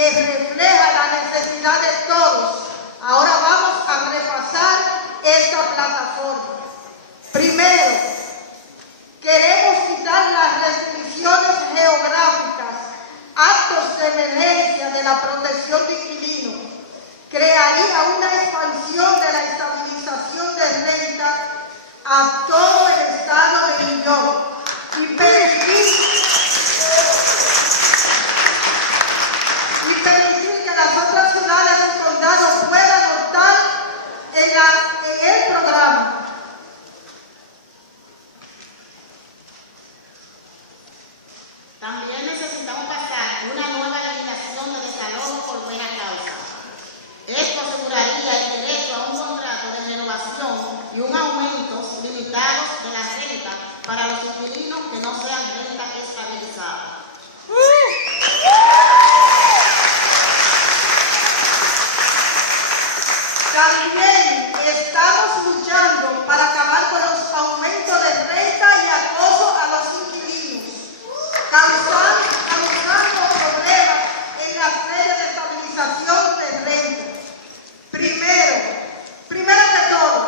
que refleja la necesidad de todos. Ahora vamos a repasar esta plataforma. Primero, queremos quitar las restricciones geográficas, actos de emergencia de la protección de inquilinos. Crearía una expansión de la estabilización de renta a todo el estado de New York y permitir que las otras ciudades del condado puedan optar en el programa. También necesitamos pasar una nueva legislación de desalojo por buena causa. Esto aseguraría el derecho a un contrato de renovación y un aumento limitados de la renta para los inquilinos que no sean renta estabilizada. También estamos luchando para acabar con los aumentos de renta y acoso a los inquilinos, causando problemas en las leyes de estabilización de renta. Primero que todo,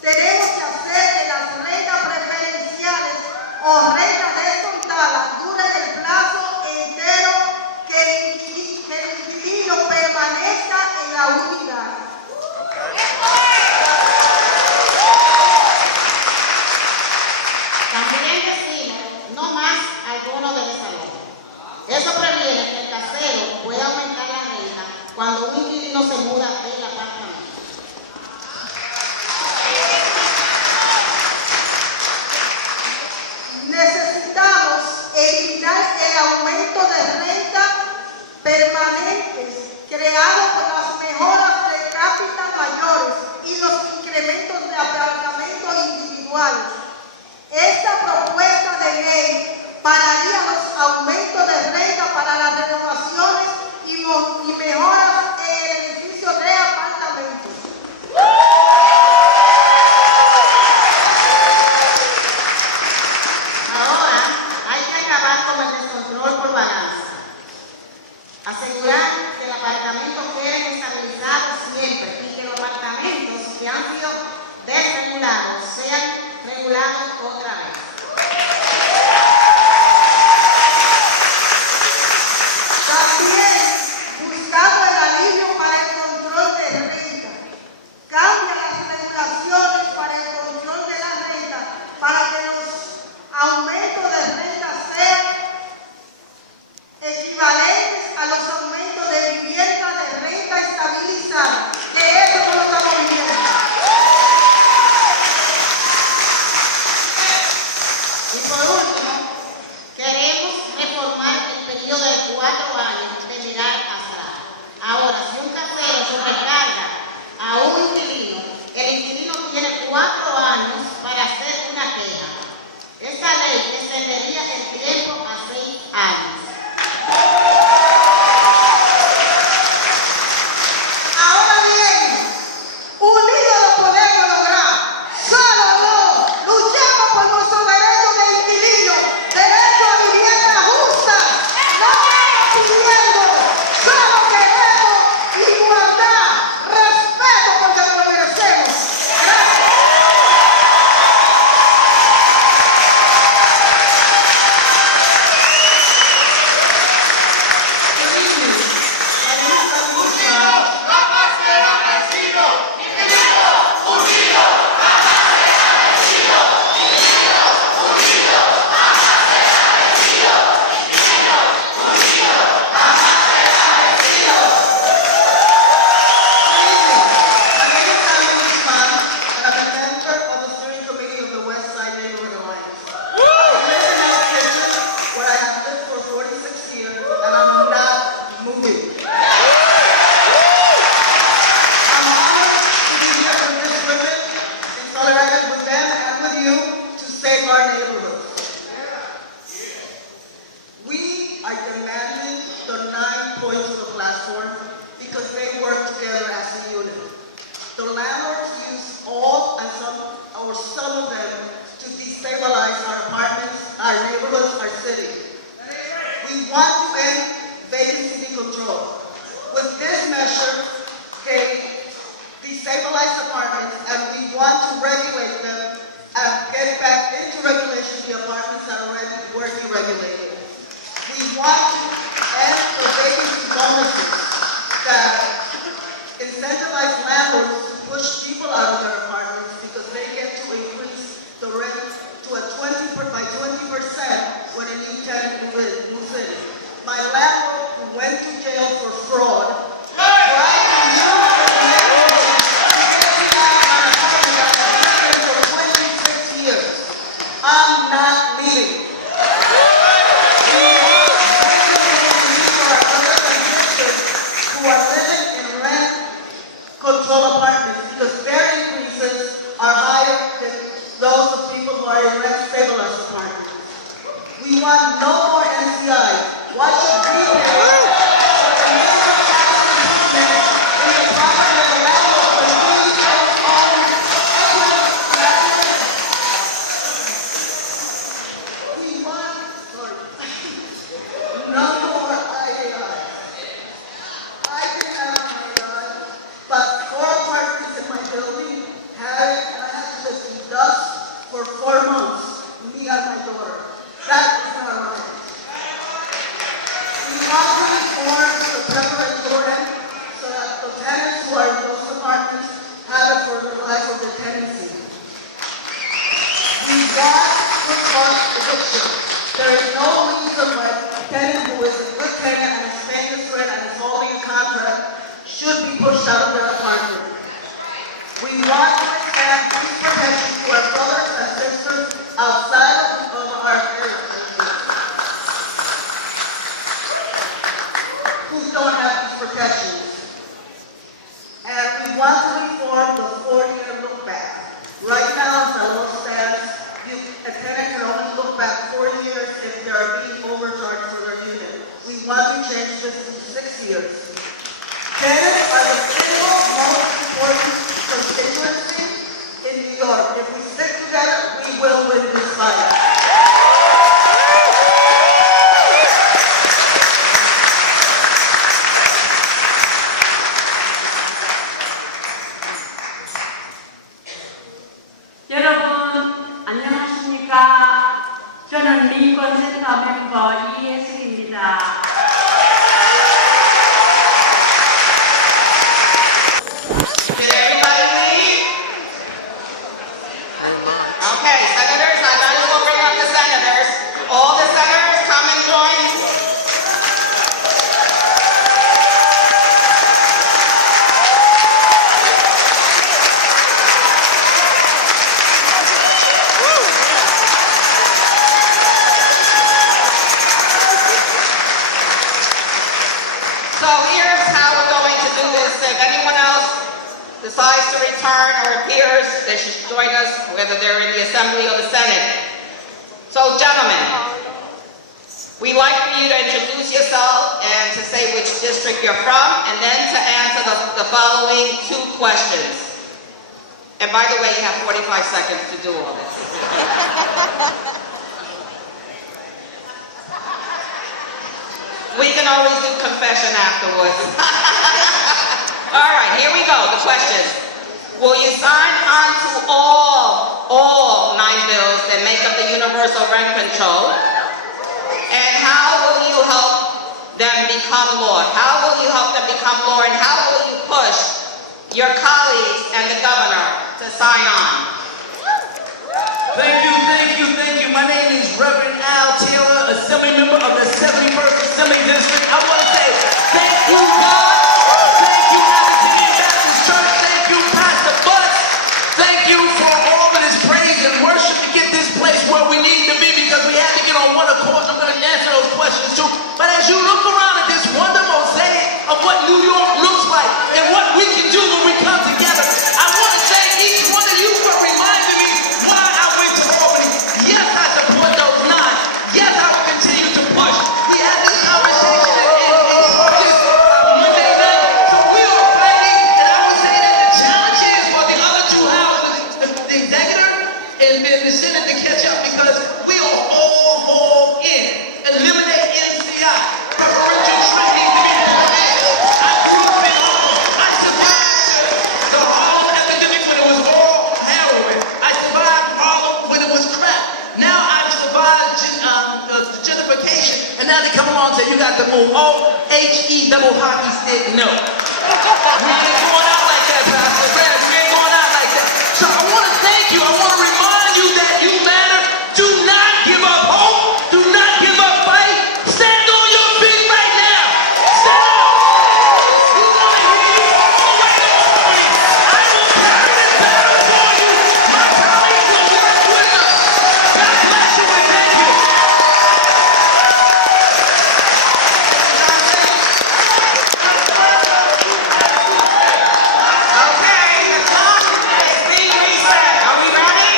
tenemos que hacer que las rentas preferenciales o rentas descontadas duren el plazo entero que el inquilino permanezca en la unidad. También decimos no más algunos de desalojo. Eso previene que el casero pueda aumentar la renta cuando un inquilino se muda del apartamento. Necesitamos evitar el aumento de renta permanentes creado por las mejoras de cápita mayores y los incrementos de apartamentos individuales. Esta propuesta de ley pararía los aumentos de renta para las renovaciones y mejoras en el edificio de apartamentos. Ahora hay que acabar con el descontrol por balanza. Asegurar que el apartamento quede estabilizado siempre y que los apartamentos que han sido desregulados sean regulados otra vez. También buscando el alivio para el control de renta. Cambia las regulaciones para el control de la renta para que los aumentos de renta sean equivalentes a los aumentos de vivienda de renta estabilizada. Que eso no lo estamos viendo. Y por último, queremos reformar el periodo de 4 años de mirar atrás. Ahora, si un casero sobrecarga a un inquilino, el inquilino tiene 4 años para hacer una queja. Esta ley extendería el tiempo a 6 años. Ahora bien, unidos lo podemos lograr. Solo no. Luchemos por nuestro derecho de inquilino, derecho a vivienda justa. No estamos pidiendo, solo queremos igualdad, respeto porque nos lo merecemos. Gracias. our city. We want to end vacancy control. with this measure, they destabilize apartments, and we want to regulate them and get back into regulation the apartments that already were deregulated. We want to end the vacancy bonuses that incentivize landlords to push people out of their apartments because they get to increase the rent to by 20% when a new tenant moves in. My landlord who went to jail for fraud tried to use the neighborhood to get me out of my apartment that I've lived in for 26 years. I'm not leaving. We want to for our brothers and sisters who are living in rent control apartments because their increases are higher than those of people who are in rent stabilized apartments. We want no more NCI. Why should we pay for the major tax improvements in the property of the landlord when we don't own equity to that land? We want, no more IAI. I didn't have an IAI, but 4 apartments in my building had it, and I had to live in dust for 4 months, me and my daughter. That is not right. We want to reform the preparatory so that the tenants who are in those apartments have it for the life of the tenancy. We want to cause eviction. There is no reason why a tenant who is a good tenant and is paying his rent and is holding a contract should be pushed out of their apartment. We want to expand police protection to our brothers and sisters outside of our area who don't have these protections. And we want to reform the 4-year look back. Right now, as the law stands, a tenant can only look back 4 years if they are being overcharged for their unit. We want to change this to 6 years. Tenants are the single most important constituency in New York. If we stick together, we will win this fight. 여러분 안녕하십니까? 저는 민권센터 멤버 이혜숙입니다. Did everybody leave? Okay, senators, I'm not going to overlook the senators. All the senators come and join. So here's how we're going to do this. If anyone else decides to return or appears, they should join us, whether they're in the Assembly or the Senate. So gentlemen, we'd like for you to introduce yourself and to say which district you're from, and then to answer the following 2 questions. And by the way, you have 45 seconds to do all this. We can always do confession afterwards. All right, here we go, the questions. Will you sign on to all 9 bills that make up the universal rent control? And how will you help them become law? How will you help them become law, and how will you push your colleagues and the governor to sign on? Thank you. My name is Reverend Al Taylor, Assembly member of the 71st Assembly District. I want to say thank you, God. Thank you, Abyssinia Baptist Church. Thank you, Pastor Butts. Thank you for all of this praise and worship to get this place where we need to be, because we had to get on one accord. I'm going to answer those questions too. But as you look around at this wonderful mosaic of what New York looks like and what we can do when we come together, I want to thank each one of you for reminding me why I went to Albany. Yes, I support those 9. Yes, I will continue to push. We had this conversation this Monday night, so we are ready. And I would say that the challenge is for the other 2 houses, the executive and the Senate, to catch up, because we are all in. Eliminate NCI. now they come along and say you got to move. O-H-E double hockey stick, no. We ain't going out like that, Pastor Brad. We ain't going out like that. So I want to thank you. I want to remind you that you matter. Do not give up hope. Do not give up fight. Stand on your feet right now. Stand up. We want to hear you all right this morning. I will carry this battle for you. My colleagues will work with us. God bless you and thank you. Okay, the clock is being reset. Are we ready?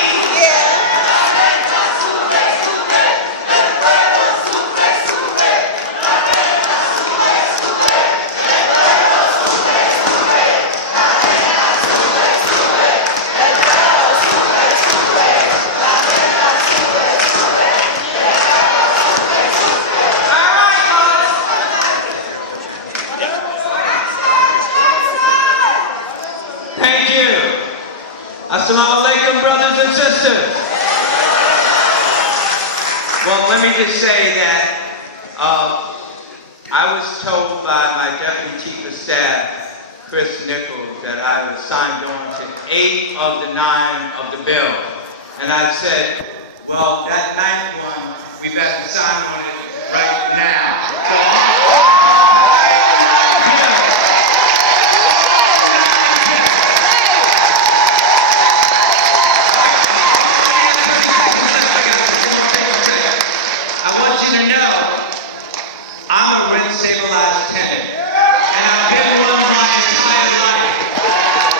All right, folks. Thank you. Assalamu alaikum, brothers and sisters. Well, let me just say that I was told by my Deputy Chief of Staff, Chris Nichols, that I was signed on to 8 of the 9 of the bill. And I said, well, that 9th one, we better sign on it right now. I want you to know, I'm a rent-stabilized tenant, and I've been one my entire life.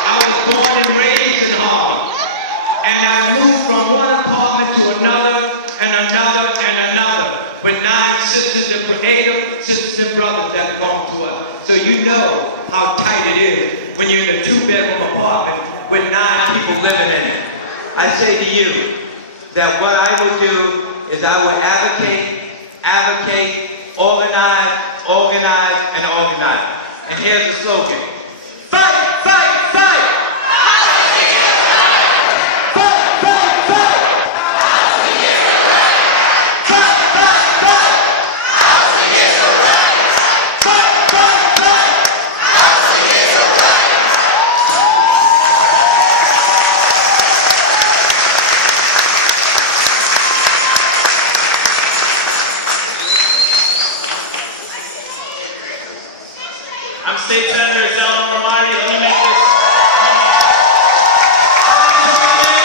I was born and raised in Harlem, and I moved from one apartment to another, and another, and another, with 9 sisters and 8 sisters and brothers that belong to us. So you know how tight it is when you're in a 2-bedroom apartment with 9 people living in it. I say to you that what I will do is I will advocate, organize, and organize. And here's the slogan. Fight, fight, fight! Fight, fight, fight! Fight, fight, fight! Fight, fight, fight! I'm State Senator Zelma Romani. Let me make this.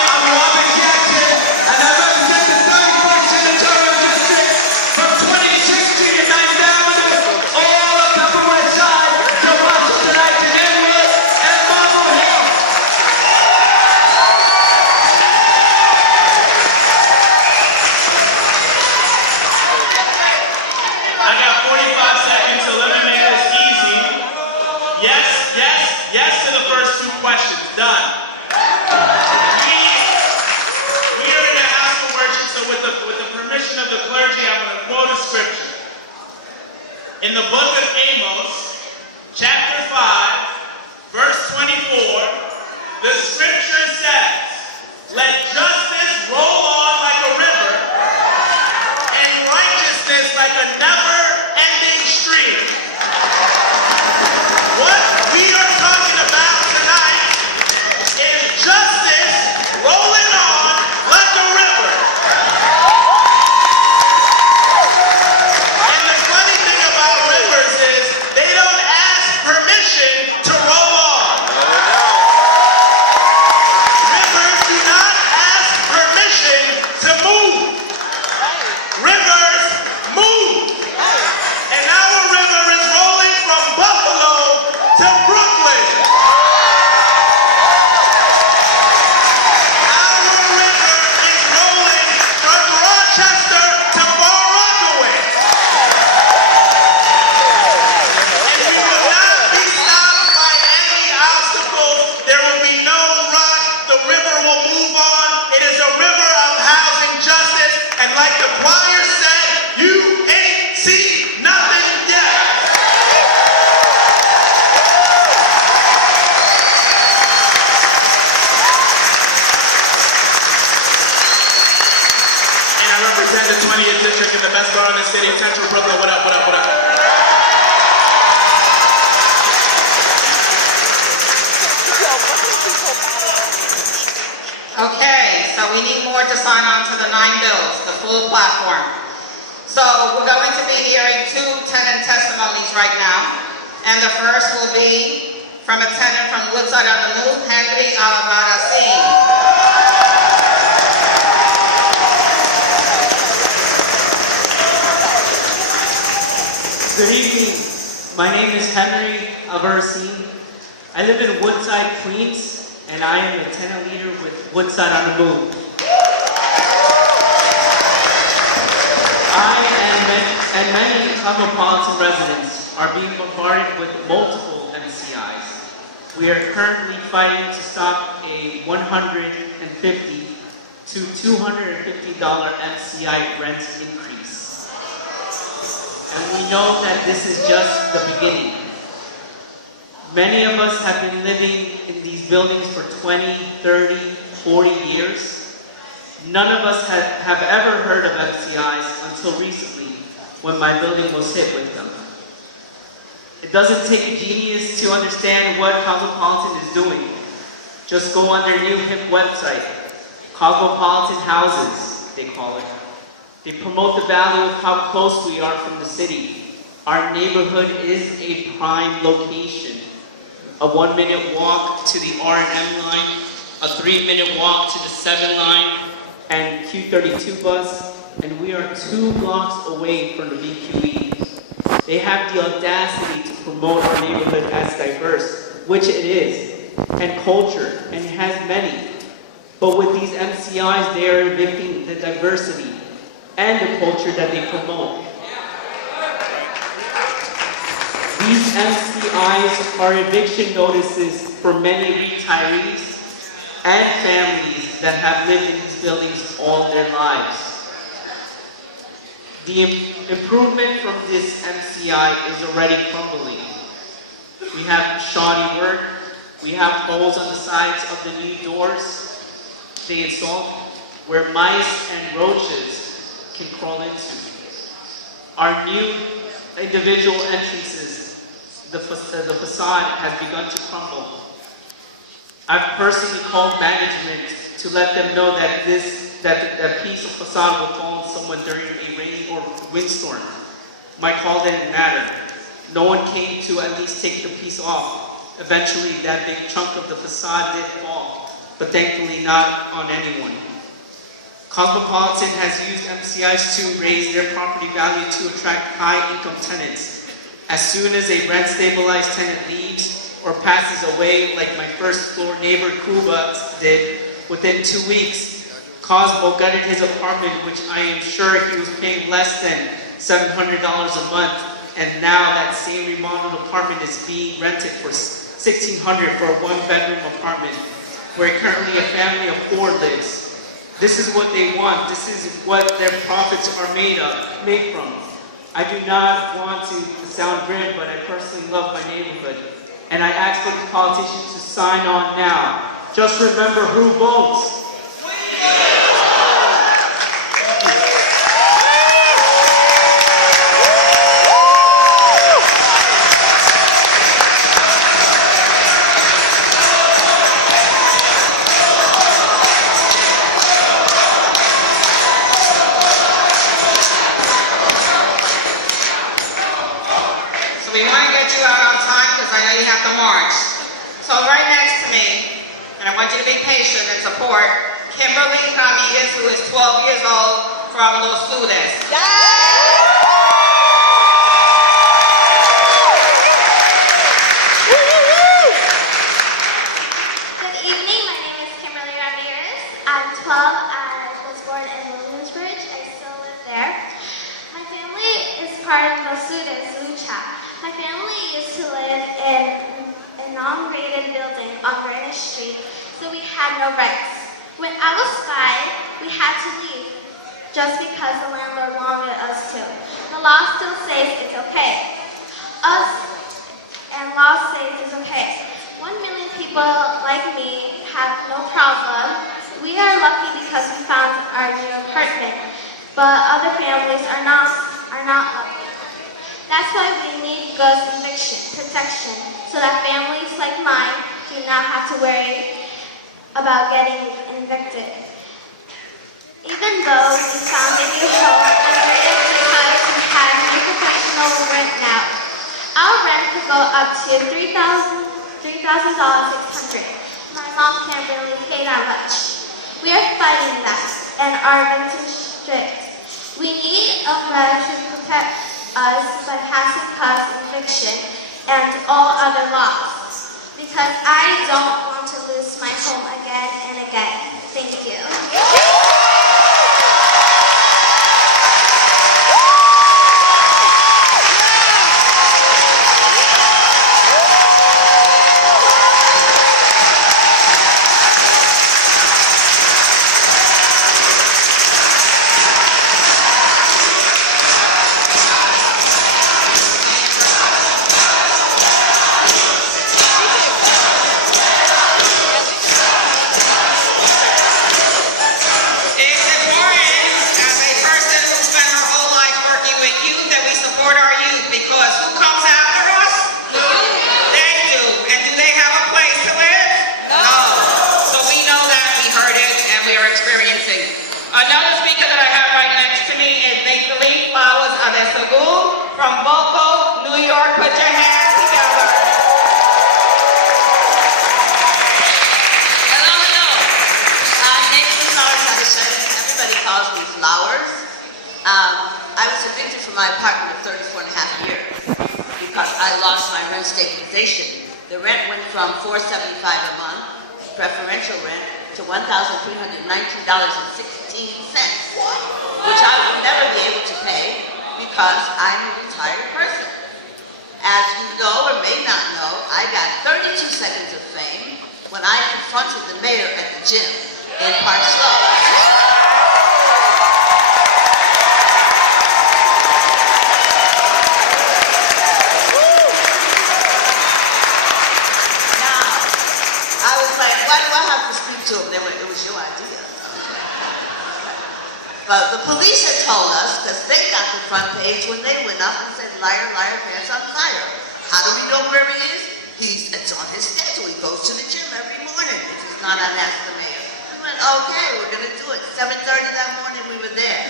I'm Robert Jackson, and I represent the 31st Senatorial District from 26th Street and 9th Avenue, all up Upper West Side to Washington Heights and Inwood and Marble Hill. I got 45 seconds, so let me make this easy. Yes, yes, yes to the first 2 questions. Done. We are in the house of worship, so with the permission of the clergy, I'm going to quote a scripture. In the book of Amos, chapter 5, verse 24, the scripture says, let justice roll on like a river and righteousness like a never-ending stream. What we are talking about tonight is justice rolling on like a river. And the funny thing about rivers is they don't ask permission to roll on. Rivers do not ask permission to move. Rivers move. And our river is rolling from Buffalo to Brooklyn. Our river is rolling from Rochester to Far Rockaway. And we will not be stopped by any obstacle. There will be no rock. The river will move on. It is a river of housing justice. And like the choir said, you ain't seen nothing yet. And I represent the 20 70th District in the best bar in the city, Central Brooklyn. What up, what up, what up? Okay, so we need more to sign on to the 9 bills, the full platform. So we're going to be hearing 2 tenant testimonies right now. And the first will be from a tenant from Woodside on the Loop, Henry Abyssinia. Good evening. My name is Henry Abyssinia. I live in Woodside, Queens, and I am a tenant leader with Woodside on the Move. I and many cosmopolitan residents are being bombarded with multiple MCIs. We are currently fighting to stop a $150 to $250 MCI rent increase. And we know that this is just the beginning. Many of us have been living in these buildings for 20, 30, 40 years. None of us have ever heard of MCIs until recently, when my building was hit with them. It doesn't take a genius to understand what Cosmopolitan is doing. Just go on their new hip website, Cosmopolitan Houses, they call it. They promote the value of how close we are from the city. Our neighborhood is a prime location. A 1-minute walk to the R&M line, a 3-minute walk to the 7 line and Q32 bus, and we are 2 blocks away from the BQE. They have the audacity to promote our neighborhood as diverse, which it is, and culture, and it has many. But with these MCIs, they are evicting the diversity and the culture that they promote. These MCIs are eviction notices for many retirees and families that have lived in these buildings all their lives. The improvement from this MCI is already crumbling. We have shoddy work, we have holes on the sides of the new doors they installed where mice and roaches can crawl into. Our new individual entrances, the facade has begun to crumble. I've personally called management to let them know that that piece of facade will fall on someone during a rain or windstorm. My call didn't matter. No one came to at least take the piece off. Eventually, that big chunk of the facade did fall, but thankfully not on anyone. Cosmopolitan has used MCIs to raise their property value to attract high-income tenants. As soon as a rent-stabilized tenant leaves or passes away, like my first-floor neighbor Kuba did, within 2 weeks, Cosmo gutted his apartment, which I am sure he was paying less than $700 a month, and now that same remodeled apartment is being rented for $1,600 for a 1-bedroom apartment, where currently a family of 4 lives. This is what they want. This is what their profits are made from. I do not want to sound grim, but I personally love my neighborhood. And I ask for the politicians to sign on now. Just remember who votes. So right next to me, and I want you to be patient and support, Kimberly Ramirez, who is 12 years old from Los Ludes. Good evening, my name is Kimberly Ramirez. I'm 12, I was born in Williamsbridge, I still live there. My family is part of Los Ludes, Lucha. My family used to live in a non-rated building on Greenwich Street, so we had no rents. When I was 5, we had to leave just because the landlord wanted us to. The law still says it's okay. Law says it's okay. 1 million people like me have no problem. We are lucky because we found our new apartment. but other families are not lucky. That's why we need good eviction protection, so that families like mine do not have to worry about getting evicted. Even though we found a new home and we're able because we have no professional rent now, our rent could go up to $3,600. My mom can't really pay that much. We are fighting that and are being strict. We need a measure to protect us by passing cuts, eviction, and all other laws. Because I don't want to lose my home again and again. Thank you. Another speaker that I have right next to me is Nathalie Flowers Adesogu from Boco, New York. Put your hands together. Hello, hello. Nathalie Flowers Adesogu. Everybody calls me Flowers. I was evicted from my apartment of 34 and a half years because I lost my rent stabilization. The rent went from $475 a month, preferential rent, to $1,319.16. Which I will never be able to pay because I'm a retired person. As you know or may not know, I got 32 seconds of fame when I confronted the mayor at the gym in Park Slope. Now, I was like, why do I have to speak to him? They went, it was your idea. But the police had told us, because they got the front page when they went up and said, liar, liar, pants on fire. How do we know where he is? It's on his schedule. He goes to the gym every morning. If he's not on Ask the Mayor. We went, okay, we're going to do it. 7:30 that morning, we were there.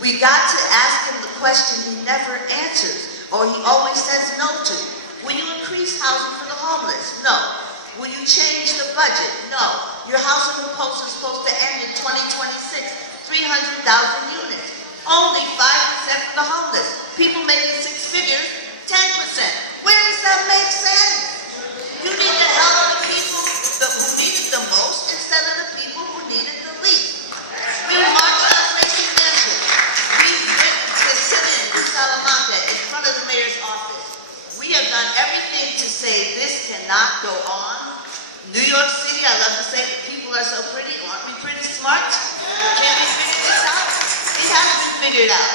We got to ask him the question he never answers, or he always says no to. Will you increase housing for the homeless? No. Will you change the budget? No. Your housing proposal is supposed to end in 2026. 300,000 units. Only 5% for the homeless. People making 6 figures, 10%. Where does that make sense? You need to help the people who need it the most instead of the people who need it the least. We marched on racial tension. We went to sit in Salamanca in front of the mayor's office. We have done everything to say this cannot go on. New York City, I love to say the people are so pretty. Aren't we pretty smart? Can we figure this out? It has to be figured out.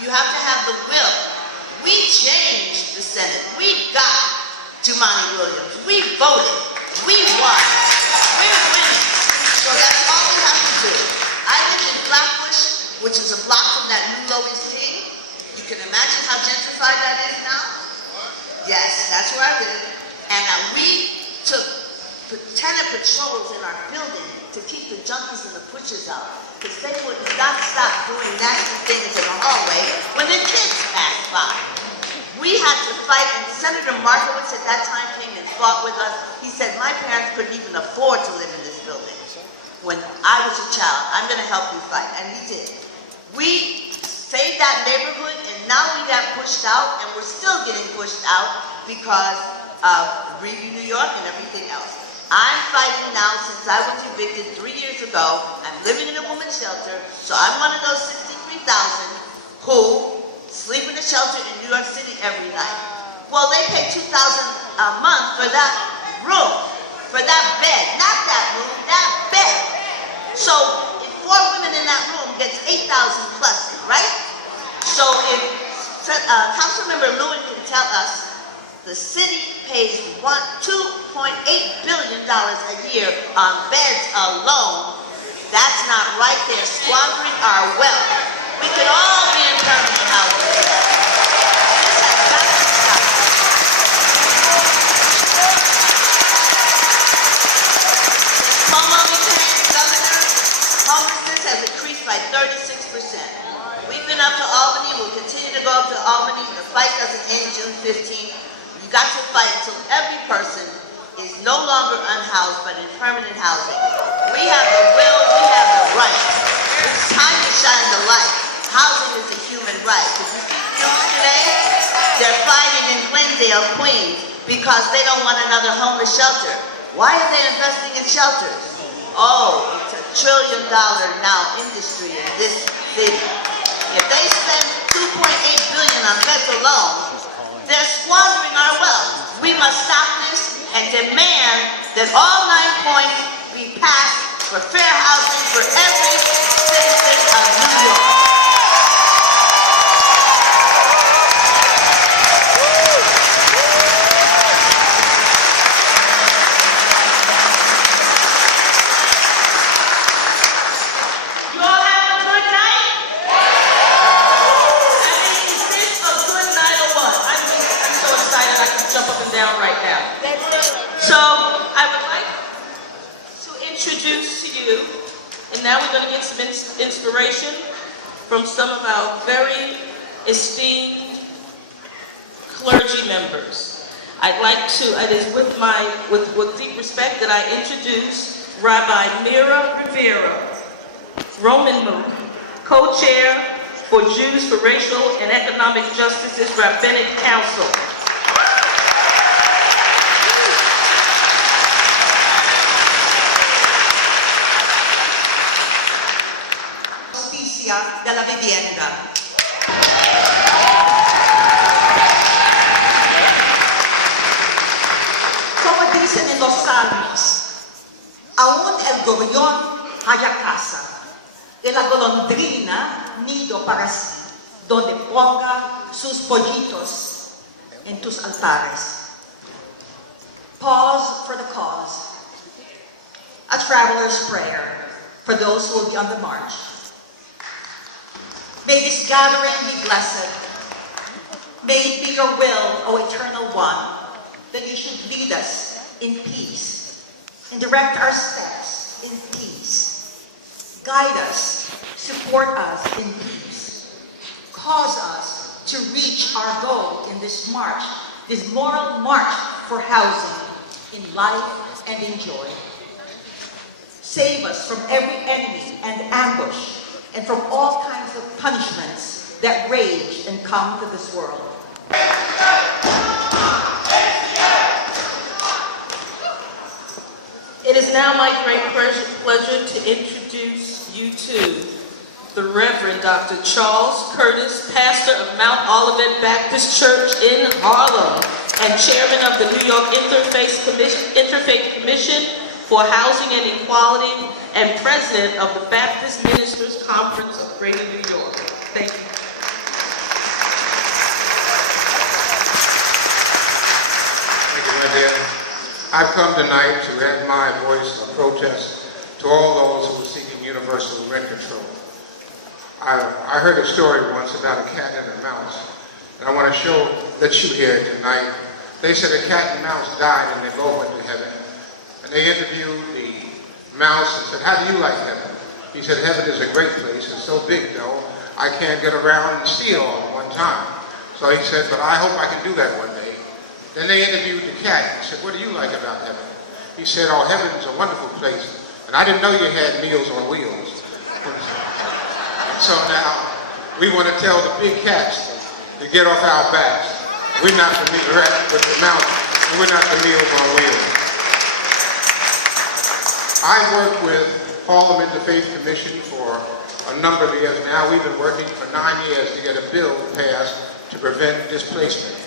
You have to have the will. We changed the Senate. We got Jumaane Williams. We voted. We won. We're winning. So that's all we have to do. I live in Flatbush, which is a block from that new Lois King. You can imagine how gentrified that is now? Yes, that's where I live. And we took tenant patrols in our building to keep the junkies and the pushers out, because they would not stop doing nasty things in the hallway when the kids passed by. We had to fight, and Senator Markowitz at that time came and fought with us. He said, my parents couldn't even afford to live in this building when I was a child. I'm going to help you fight, and he did. We saved that neighborhood, and now we got pushed out, and we're still getting pushed out because of Review New York and everything else. I'm fighting now since I was evicted 3 years ago. I'm living in a women's shelter, so I'm one of those 63,000 who sleep in a shelter in New York City every night. Well, they pay $2,000 a month for that room, for that bed, not that room, that bed. So if 4 women in that room gets 8,000 plus, right? So if Councilmember Lewin can tell us, the city pays $2.8 billion a year on beds alone. That's not right. They're squandering our wealth. We could all be in permanent housing. This has got to stop. Cuomo became governor, homelessness has increased by 36%. We've been up to Albany, we'll continue to go up to Albany. The fight doesn't end June 15th. You got to fight until every person is no longer unhoused but in permanent housing. We have the will, we have the right. It's time to shine the light. Housing is a human right. If you see the youth today, they're fighting in Glendale, Queens, because they don't want another homeless shelter. Why are they investing in shelters? Oh, it's $1 trillion now industry in this city. If they spend $2.8 billion on vets alone, they're squandering our wealth. We must stop this and demand that all 9 points be passed for fair housing for every citizen of New York. You all have a good night? I mean, is this a good night or what? I'm so excited I can jump up and down right now. So I would like to introduce to you, and now we're going to get some inspiration from some of our very esteemed clergy members. I'd like to, it is with deep respect that I introduce Rabbi Mira Rivera, Roman Moon, co-chair for Jews for Racial and Economic Justice's Rabbinic Council. De la vivienda. Como dicen en los salmos, aún el gorrión haya casa, y la golondrina nido para sí, donde ponga sus pollitos en tus altares. Pause for the cause. A traveler's prayer for those who will be on the march. May this gathering be blessed. May it be your will, O Eternal One, that you should lead us in peace and direct our steps in peace. Guide us, support us in peace. Cause us to reach our goal in this march, this moral march for housing in life and in joy. Save us from every enemy and ambush, and from all kinds of punishments that rage and come to this world. It is now my great pleasure to introduce you to the Reverend Dr. Charles Curtis, pastor of Mount Olivet Baptist Church in Harlem and chairman of the New York Interfaith Commission for Housing and Equality and president of the Baptist Ministers Conference of Greater New York. Thank you. Thank you, my dear. I've come tonight to add my voice of protest to all those who are seeking universal rent control. I heard a story once about a cat and a mouse, and I want to let you hear it tonight. They said a cat and mouse died and they both went to heaven. And they interviewed the mouse and said, "How do you like heaven?" He said, "Heaven is a great place. It's so big though, I can't get around and see it all at one time." So he said, "But I hope I can do that one day." Then they interviewed the cat and said, "What do you like about heaven?" He said, "Oh, heaven's a wonderful place. And I didn't know you had meals on wheels." So now, we want to tell the big cats to get off our backs. We're not the with the mountain, and we're not the meals on wheels. I've worked with Harlem Interfaith Commission for a number of years now. We've been working for 9 years to get a bill passed to prevent displacement.